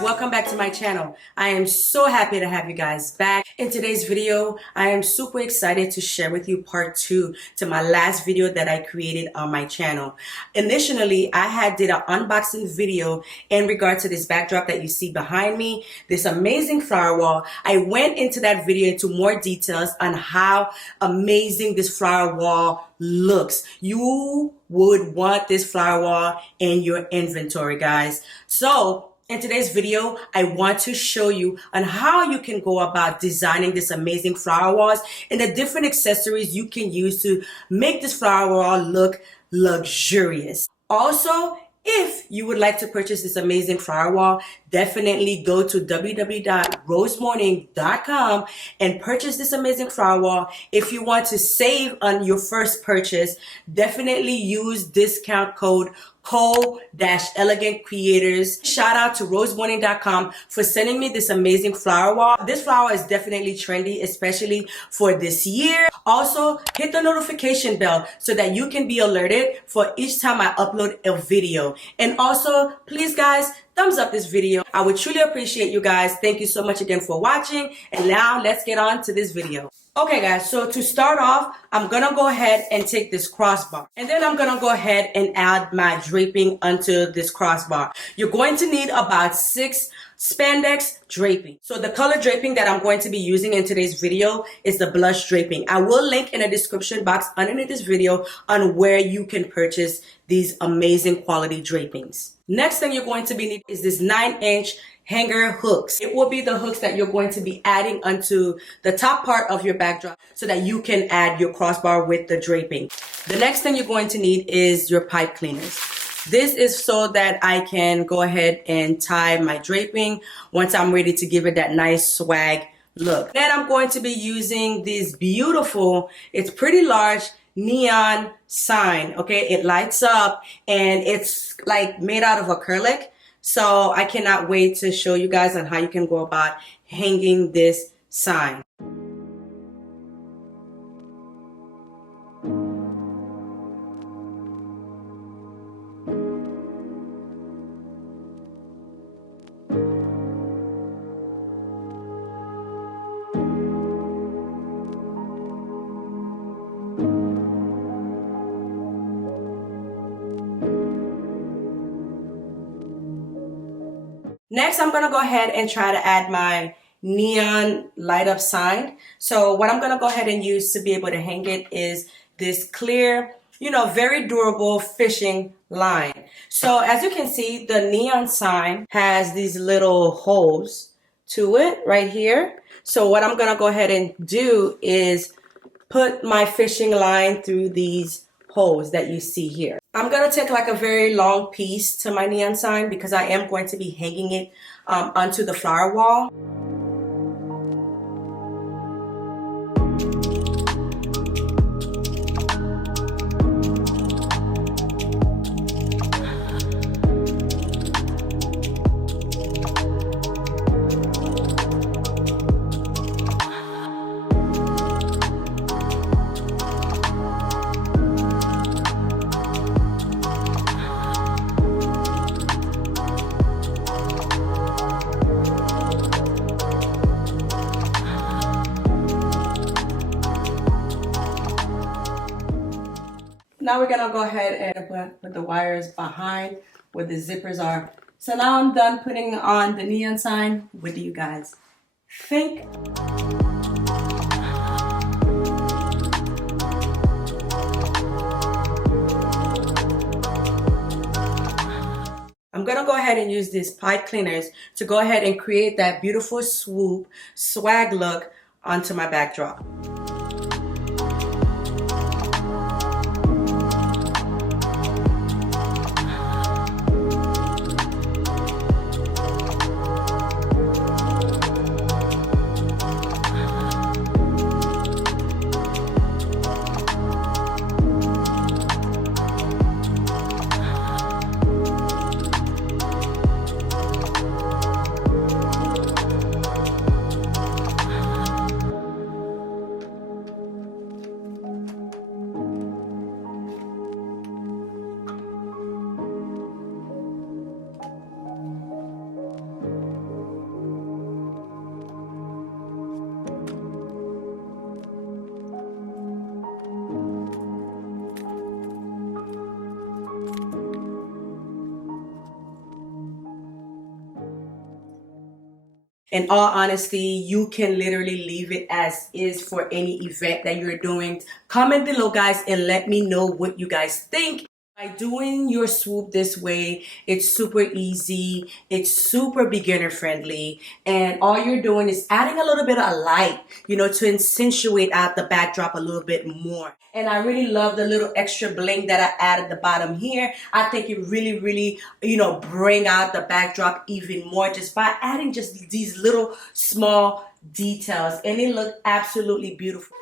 Welcome back to my channel. I am so happy to have you guys back. In today's video, I am super excited to share with you part 2 to my last video that I created on my channel. Initially, I did an unboxing video in regard to this backdrop that you see behind me, this amazing flower wall. I went into that video into more details on how amazing this flower wall looks. You would want this flower wall in your inventory, guys. So in today's video, I want to show you on how you can go about designing this amazing flower walls and the different accessories you can use to make this flower wall look luxurious. Also, if you would like to purchase this amazing flower wall, definitely go to www.rosemorning.com and purchase this amazing flower wall. If you want to save on your first purchase, definitely use discount code co-elegant creators. Shout out to rosemorning.com for sending me this amazing flower wall. This flower is definitely trendy, especially for this year. Also, hit the notification bell so that you can be alerted for each time I upload a video. And also, please guys, thumbs up this video. I would truly appreciate you guys. Thank you so much again for watching. And now let's get on to this video. Okay guys, so to start off, I'm gonna go ahead and take this crossbar, and then I'm gonna go ahead and add my draping onto this crossbar. You're going to need about 6 spandex draping. So the color draping that I'm going to be using in today's video is the blush draping. I will link in the description box underneath this video on where you can purchase these amazing quality drapings. Next thing you're going to be needing is this 9-inch hanger hooks. It will be the hooks that you're going to be adding onto the top part of your backdrop so that you can add your crossbar with the draping. The next thing you're going to need is your pipe cleaners. This is so that I can go ahead and tie my draping once I'm ready to give it that nice swag look. Then I'm going to be using this beautiful, it's pretty large, neon sign. Okay, it lights up and it's like made out of acrylic. So I cannot wait to show you guys on how you can go about hanging this sign. Next, I'm going to go ahead and try to add my neon light up sign. So what I'm going to go ahead and use to be able to hang it is this clear, very durable fishing line. So as you can see, the neon sign has these little holes to it right here. So what I'm going to go ahead and do is put my fishing line through these holes that you see here. I'm going to take like a very long piece to my neon sign because I am going to be hanging it onto the flower wall. Now we're gonna go ahead and put the wires behind where the zippers are. So now I'm done putting on the neon sign. What do you guys think? I'm gonna go ahead and use these pipe cleaners to go ahead and create that beautiful swoop swag look onto my backdrop. In all honesty, you can literally leave it as is for any event that you're doing. Comment below, guys, and let me know what you guys think. By doing your swoop this way, it's super easy, it's super beginner friendly, and all you're doing is adding a little bit of light, you know, to accentuate out the backdrop a little bit more. And I really love the little extra bling that I added at the bottom here. I think it really, you know, bring out the backdrop even more just by adding just these little small details, and it looked absolutely beautiful.